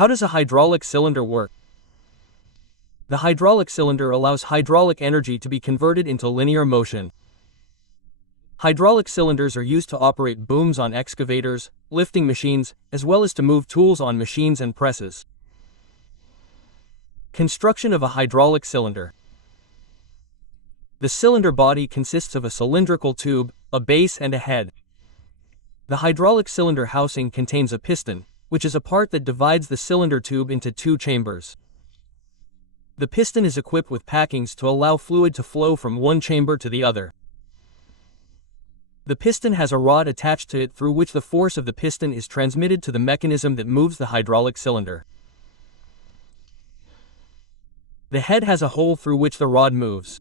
How does a hydraulic cylinder work? The hydraulic cylinder allows hydraulic energy to be converted into linear motion. Hydraulic cylinders are used to operate booms on excavators, lifting machines, as well as to move tools on machines and presses. Construction of a hydraulic cylinder. The cylinder body consists of a cylindrical tube, a base and a head. The hydraulic cylinder housing contains a piston, which is a part that divides the cylinder tube into two chambers. The piston is equipped with packings to allow fluid to flow from one chamber to the other. The piston has a rod attached to it through which the force of the piston is transmitted to the mechanism that moves the hydraulic cylinder. The head has a hole through which the rod moves.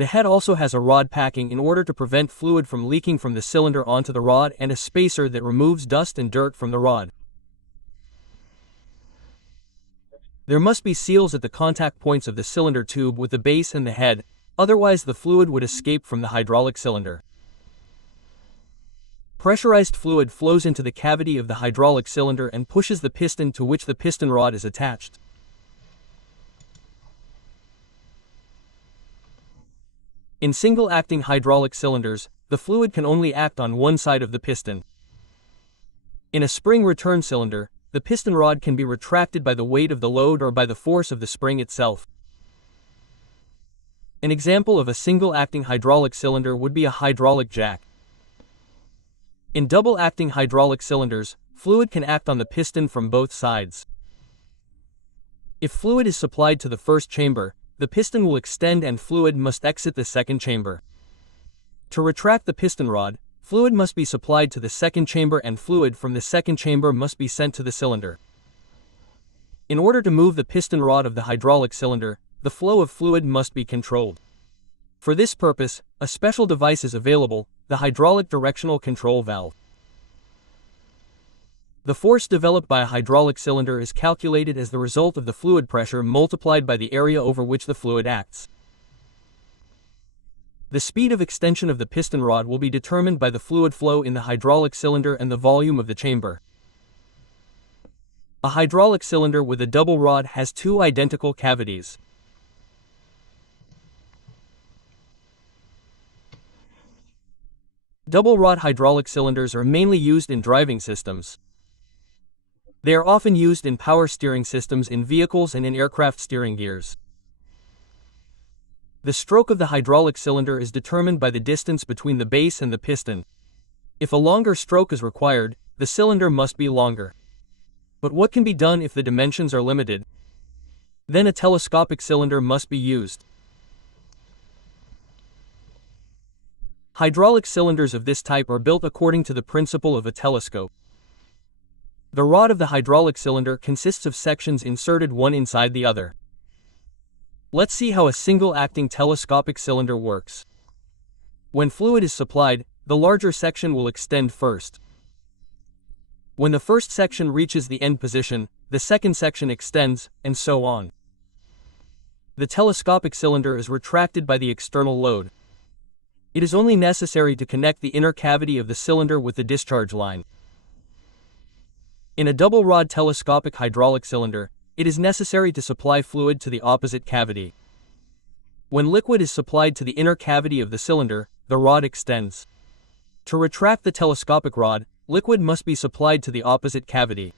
The head also has a rod packing in order to prevent fluid from leaking from the cylinder onto the rod and a spacer that removes dust and dirt from the rod. There must be seals at the contact points of the cylinder tube with the base and the head, otherwise the fluid would escape from the hydraulic cylinder. Pressurized fluid flows into the cavity of the hydraulic cylinder and pushes the piston to which the piston rod is attached. In single-acting hydraulic cylinders, the fluid can only act on one side of the piston. In a spring return cylinder, the piston rod can be retracted by the weight of the load or by the force of the spring itself. An example of a single-acting hydraulic cylinder would be a hydraulic jack. In double-acting hydraulic cylinders, fluid can act on the piston from both sides. If fluid is supplied to the first chamber, the piston will extend and fluid must exit the second chamber. To retract the piston rod, fluid must be supplied to the second chamber and fluid from the second chamber must be sent to the cylinder. In order to move the piston rod of the hydraulic cylinder, the flow of fluid must be controlled. For this purpose, a special device is available, the hydraulic directional control valve. The force developed by a hydraulic cylinder is calculated as the result of the fluid pressure multiplied by the area over which the fluid acts. The speed of extension of the piston rod will be determined by the fluid flow in the hydraulic cylinder and the volume of the chamber. A hydraulic cylinder with a double rod has two identical cavities. Double rod hydraulic cylinders are mainly used in driving systems. They are often used in power steering systems in vehicles and in aircraft steering gears. The stroke of the hydraulic cylinder is determined by the distance between the base and the piston. If a longer stroke is required, the cylinder must be longer. But what can be done if the dimensions are limited? Then a telescopic cylinder must be used. Hydraulic cylinders of this type are built according to the principle of a telescope. The rod of the hydraulic cylinder consists of sections inserted one inside the other. Let's see how a single-acting telescopic cylinder works. When fluid is supplied, the larger section will extend first. When the first section reaches the end position, the second section extends, and so on. The telescopic cylinder is retracted by the external load. It is only necessary to connect the inner cavity of the cylinder with the discharge line. In a double-rod telescopic hydraulic cylinder, it is necessary to supply fluid to the opposite cavity. When liquid is supplied to the inner cavity of the cylinder, the rod extends. To retract the telescopic rod, liquid must be supplied to the opposite cavity.